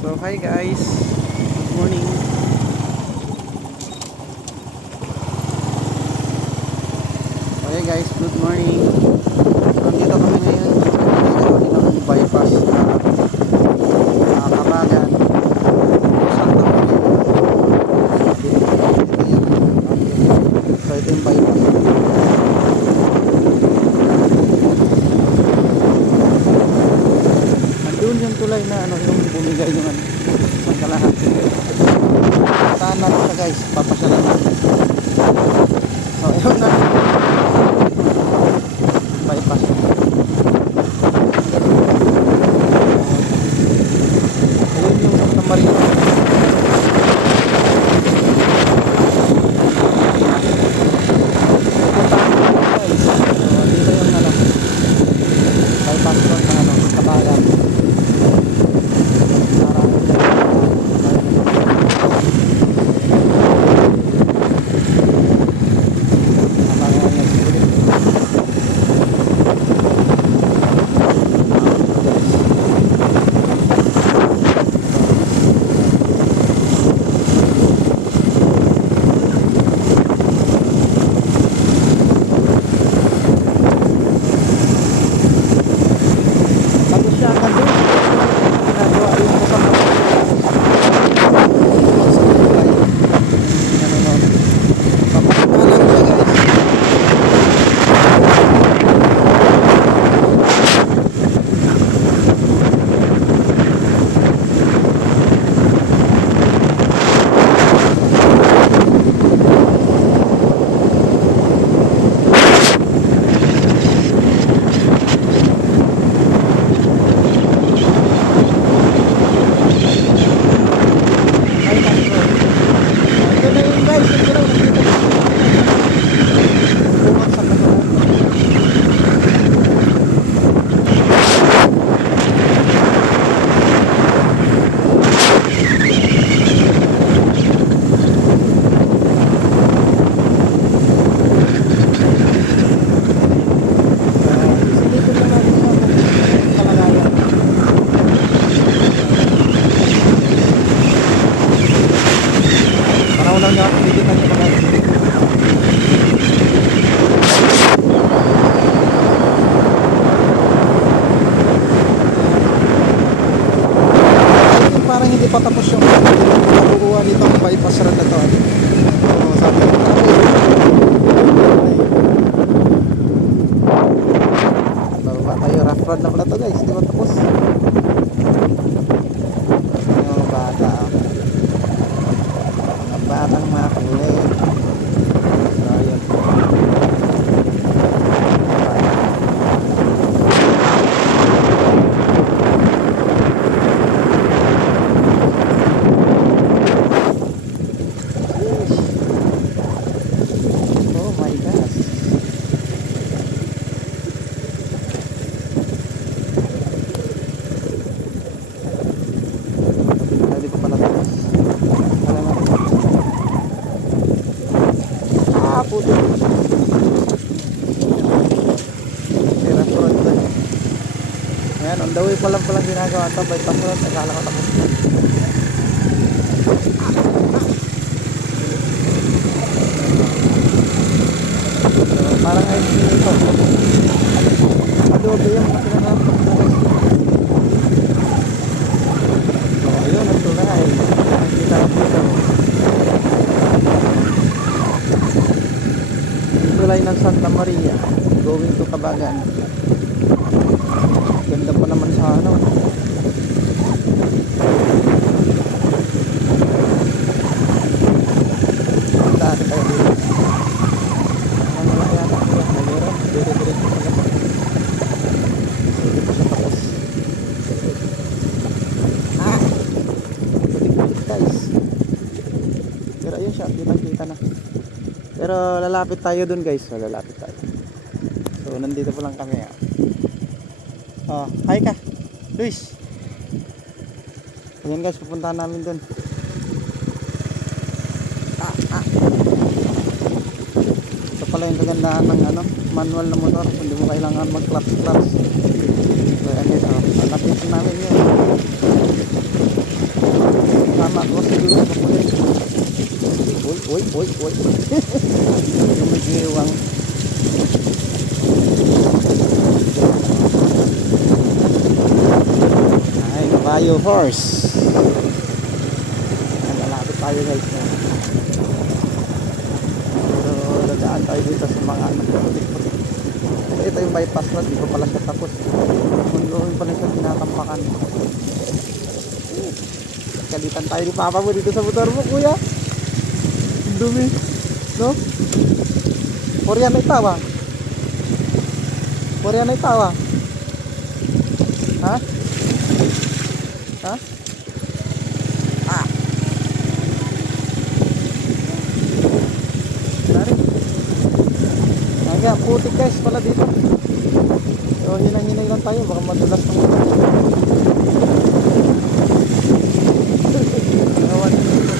So hi guys, good morning. Okay guys, good morning. So dito kami ngayon sa ginagawa ng bypass na Kabagan. So ito yung bypass. Andun yung tulay na ano yung bumigay yung ano sa kalahat. Saan natin siya guys, papasyalan natin. So ayun na bypass. Ayun yung Santa Maria. Dito yung ano bypass road ng ano Kabagan. Parang hindi pa tapos yung nabubuhan nitong bypass road na to. So sabi ko bababa tayo, rough road na pala to guys, hindi pa tapos yung bata mga batang makulit. So yun puto. Sira front to. Ayan, on the way pa lang palang ginagawa ito. Bypass road, nagkala ko tapos. So, parang ayun dito. Adobe yung nakinanap. So, ayun, ang tulay. Nakikita ko dito. Tulay ng Santa Maria going to Kabagan. Ganda pa naman sa ano. Daan tayo dito. Ano lang yan? Mayroon. Dire-diretso pa lang. Hindi pa siya tapos. Putik-putik guys. Pero ayun siya. Kitang-kita na. Pero lalapit tayo dun guys. So, lalapit tayo. So nandito pa lang kami. Oh, hi ka Luis. Ayan guys, pupuntahan namin dun. Ito pala yung kagandahan ng ano, manual na motor. Hindi mo kailangan mag-clutch. So ayan guys, lalapit namin yun. Uy. Yung may giwang. Ay, kabayo horse. Lalapit tayo guys. Pero dadaan tayo dito sa mga putik-putik. Ito yung bypass road, di pa pala siya tapos. Mundoon pala siya tinatampakan. Kalitan tayo ni Papa mo dito sa motor mo, kuya. Dumi, no? Korean na itawa. Korean na itawa. Ha? Ha? Ah. Dari. Hanggang putik guys pala dito. So, hinay-hinay lang tayo, baka madulas ng motor. Awan dito.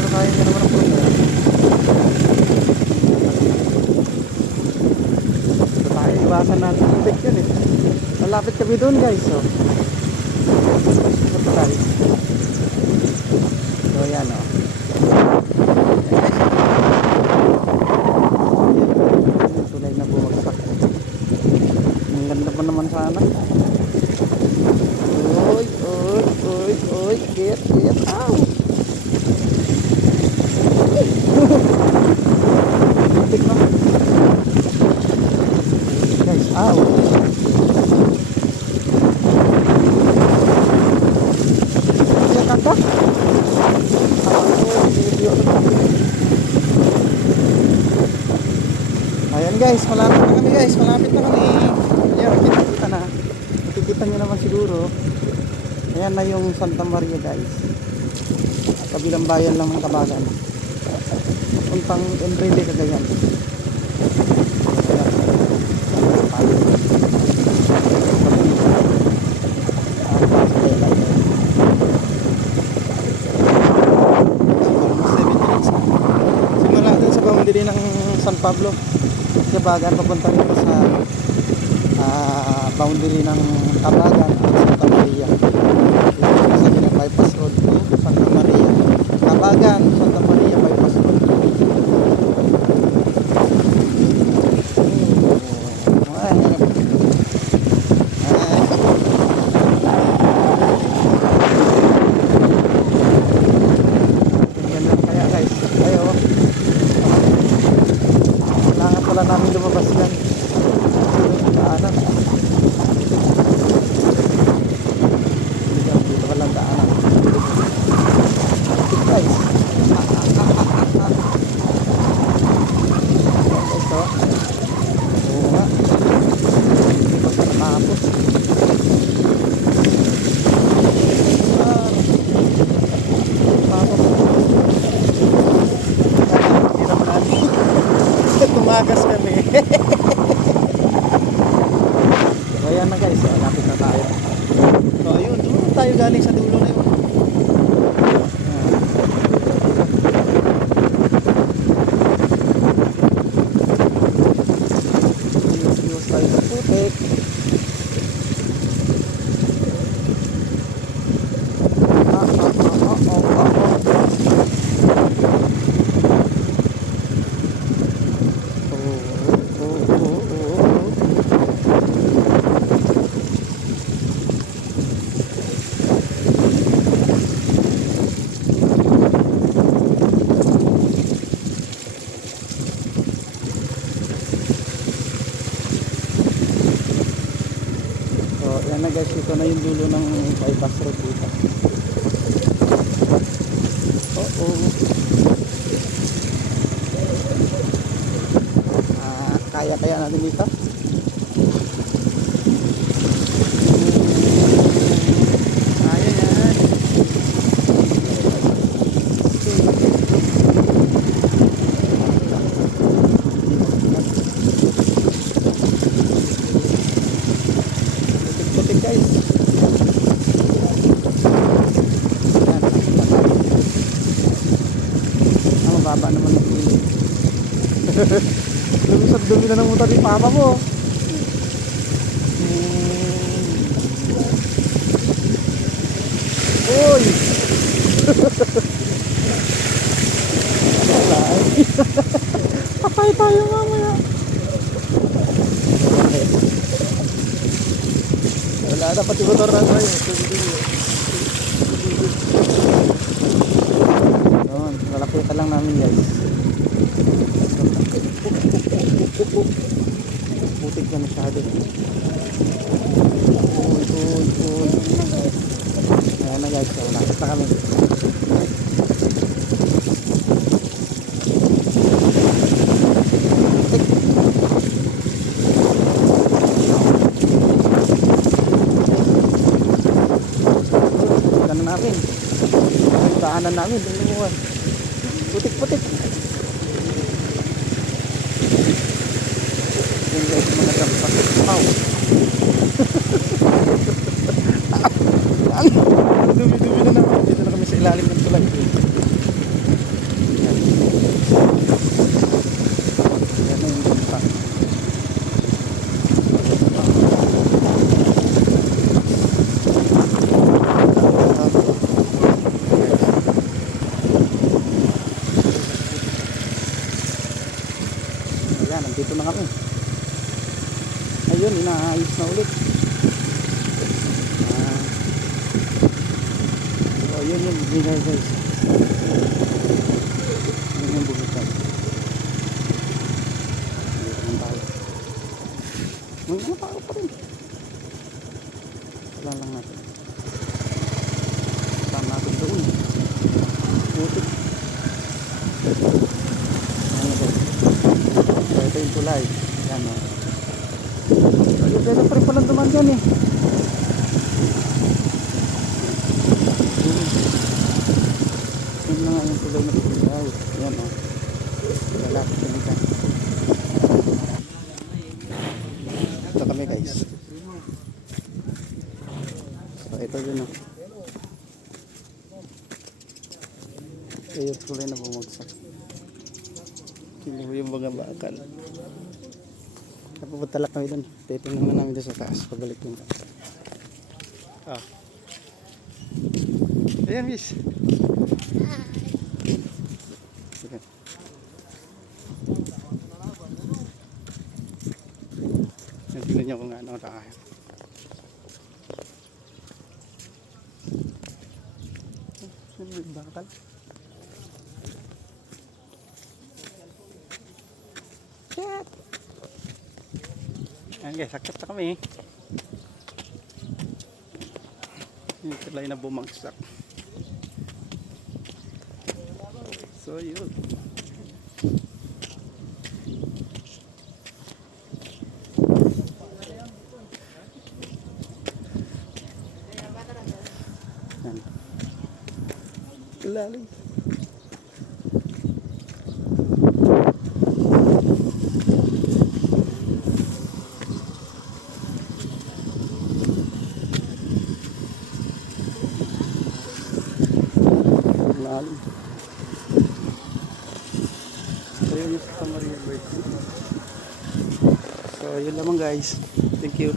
Pero kaya nga naman ang problema. Ito tayo, iwasan natin yung putik yun eh. Malapit kami doon guys, so. Ito tayo. So yan o. Yung tulay na bumagsak. Ang ganda pa naman sana. Uy, get, ow! Putik na. Guys, ow! Ayan guys, malapit na kami guys, malapit na kami. Ayan, kita na. Makikita nyo naman siguro. Ayan na yung Santa Maria guys. Kabilang bayan lang ng Kabagan. Puntang Enrile, Cagayan. Boundary ng San Pablo, Kabagan, papunta dito sa boundary ng Kabagan at Santa Maria. Dito sa ng bypass road to Santa Maria. Kabagan, Santa Maria bypass road. Wala namin lumabas yan. Daanan. Dito walang daanan. Guys. Ito. Oo nga. Hindi pa sa tapos. Tumagas kami. So ayan na guys, lapit na tayo. So ayun, doon tayo galing sa dulo na yun. Iwas tayo sa putik. Yan na guys, ito na yung dulo ng bypass road dito. Kaya natin dito. Kaya yan. Putik guys. Ang mababa naman ng pili. Lumisad dumi na ng motor ni Papa mo. Uy! Si motor na tayo. Yun, lalapitan lang namin guys. Putik na masyado. Uy. Ayan na guys, so lapit na kami. Ano namin? Daanan namin, lumuwan. Putik. Yung guys, mga dampak. Wow. Dumi-dumi na naman. Dito na kami sa ilalim ng tulay. Yan. Yan na yung dampak. Ayan, nandito na kami. Ayun, inaayos na ulit. So, ayun yung bigay guys. Ayun yung bumitan. Dito naman tayo. May mga tao pa rin. Wala lang natin. Saan natin doon? Putik. Ayan guys. So, ito yung tulay. Ayan o. Ayun, kaya pa rin palang duman dyan eh. Yun na nga yung tulay na tulay. Ayan o. Lalapit kami dyan. Ito kami guys. So, ito yun o. Ito yung tulay na bumagsak. Hindi mo yung mga bakal. Napupunta lang kami dun. Titingnan na namin dun sa taas. Pabalik dun. Ayan miss. Sige. Tingnan nyo kung ano tayo. Ano yung bakal? Shit! Ayan guys, sakit na kami. Yung tulay na bumagsak. So yun. Ayan. Lalim. Lalim. So yun yung Santa Maria Bridge. So yun lamang guys. Thank you.